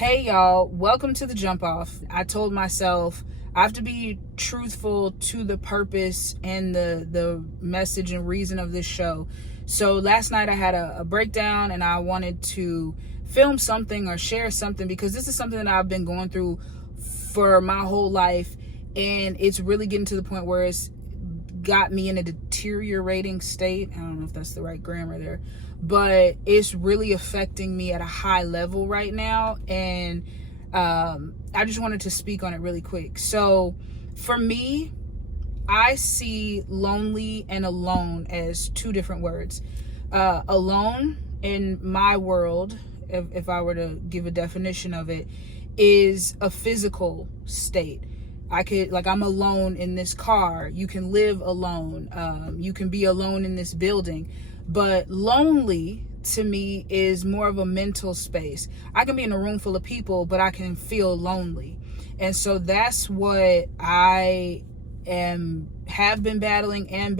Hey y'all, welcome to the Jump Off. I told myself I have to be truthful to the purpose and the message and reason of this show. So last night I had a breakdown and I wanted to film something or share something because this is something that I've been going through for my whole life, and it's really getting to the point where it's got me in a deteriorating state. I don't know if that's the right grammar there, but it's really affecting me at a high level right now. And I just wanted to speak on it really quick. So for me, I see lonely and alone as two different words. Alone in my world, if I were to give a definition of it, is a physical state. I'm alone in this car. You can live alone. You can be alone in this building. But lonely to me is more of a mental space. I can be in a room full of people, but I can feel lonely. And so that's what I have been battling and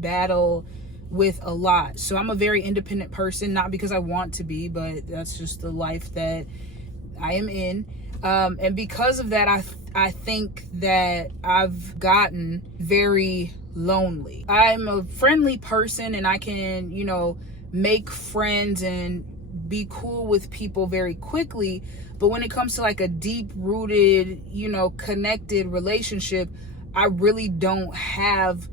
battle with a lot. So I'm a very independent person, not because I want to be, but that's just the life that I am in. And because of that, I think that I've gotten very lonely. I'm a friendly person and I can, make friends and be cool with people very quickly. But when it comes to like a deep rooted, connected relationship, I really don't have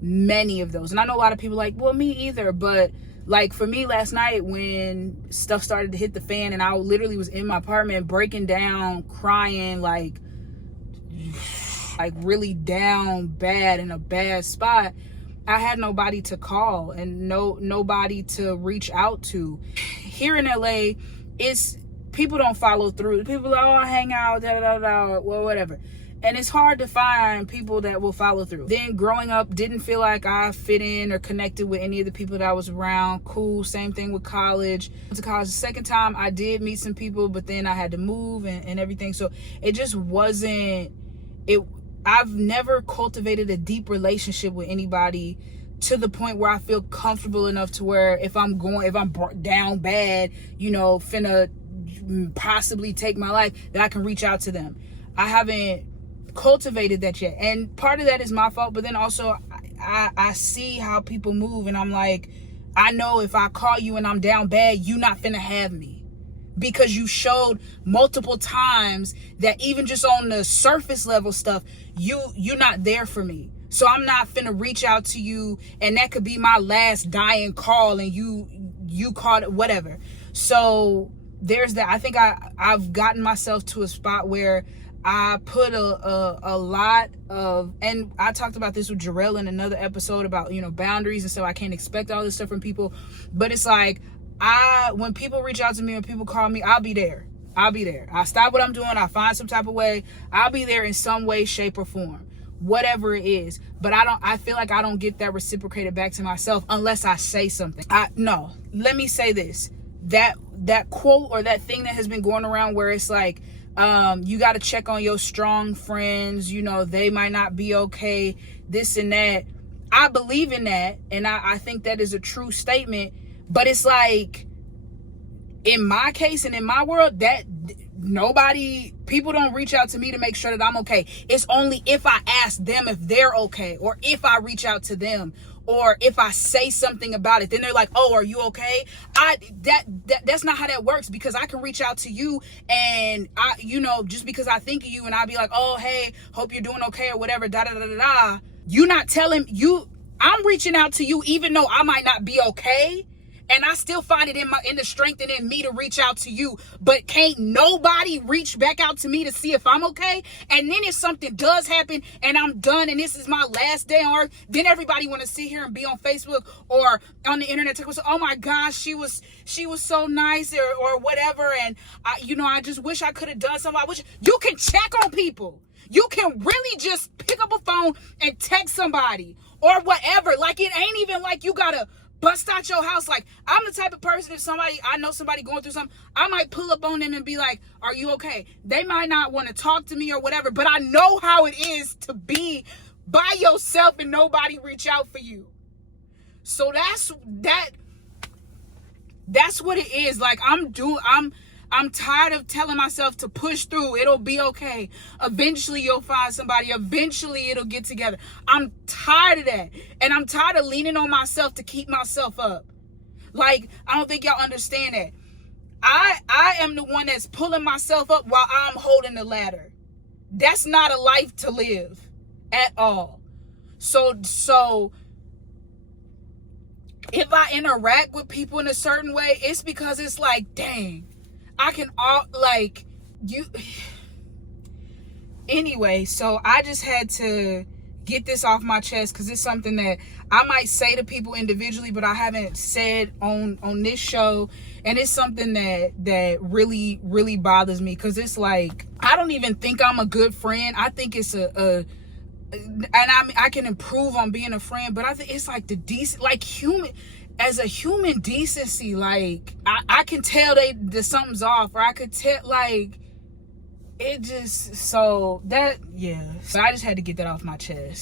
many of those. And I know a lot of people like, well, me either. But like for me last night when stuff started to hit the fan and I literally was in my apartment breaking down, crying, like really down bad in a bad spot, I had nobody to call and nobody to reach out to. Here in LA, it's people don't follow through. People are, I'll hang out, well, whatever. And it's hard to find people that will follow through. Then growing up, didn't feel like I fit in or connected with any of the people that I was around. Cool, same thing with college. Went to college the second time, I did meet some people, but then I had to move and everything. So it just wasn't, I've never cultivated a deep relationship with anybody to the point where I feel comfortable enough to where if I'm down bad, finna possibly take my life, that I can reach out to them. I haven't cultivated that yet, and part of that is my fault, but then also I see how people move and I'm like, I know if I call you and I'm down bad, you not finna have me, because you showed multiple times that even just on the surface level stuff, you're not there for me. So I'm not finna reach out to you, and that could be my last dying call, and you called it, whatever. So there's that. I think I've gotten myself to a spot where I put a lot of, and I talked about this with Jarrell in another episode about, boundaries, and so I can't expect all this stuff from people. But it's like, when people reach out to me, when people call me, I'll be there. I stop what I'm doing. I find some type of way. I'll be there in some way, shape, or form, whatever it is. But I feel like I don't get that reciprocated back to myself unless I say something. No, let me say this. That quote or that thing that has been going around where it's like, you got to check on your strong friends, they might not be okay, this and that. I believe in that, and I think that is a true statement. But it's like, in my case and in my world, that people don't reach out to me to make sure that I'm okay. It's only if I ask them if they're okay, or if I reach out to them, or if I say something about it, then they're like, oh, are you okay? That's not how that works, because I can reach out to you and just because I think of you and I'll be like, oh, hey, hope you're doing okay or whatever, You not telling you, I'm reaching out to you even though I might not be okay. And I still find it in the strength and in me to reach out to you, but can't nobody reach back out to me to see if I'm okay. And then if something does happen and I'm done and this is my last day on earth, then everybody want to sit here and be on Facebook or on the internet talking, oh my gosh, she was so nice or whatever. And I just wish I could have done something. I wish you can check on people. You can really just pick up a phone and text somebody or whatever. Like, it ain't even like you gotta bust out your house. Like, I'm the type of person, if I know somebody going through something, I might pull up on them and be like, are you okay? They might not want to talk to me or whatever, but I know how it is to be by yourself and nobody reach out for you. So that's what it is. Like, I'm tired of telling myself to push through. It'll be okay. Eventually you'll find somebody. Eventually it'll get together. I'm tired of that. And I'm tired of leaning on myself to keep myself up. Like, I don't think y'all understand that. I am the one that's pulling myself up while I'm holding the ladder. That's not a life to live at all. So if I interact with people in a certain way, it's because it's like, dang, I can all like you. Anyway, so I just had to get this off my chest because it's something that I might say to people individually, but I haven't said on this show. And it's something that really, really bothers me, because it's like, I don't even think I'm a good friend. I think it's and I can improve on being a friend, but I think it's like the decent, like as a human decency, like I can tell that something's off, or I could tell, like, it just, so that, yeah. So I just had to get that off my chest.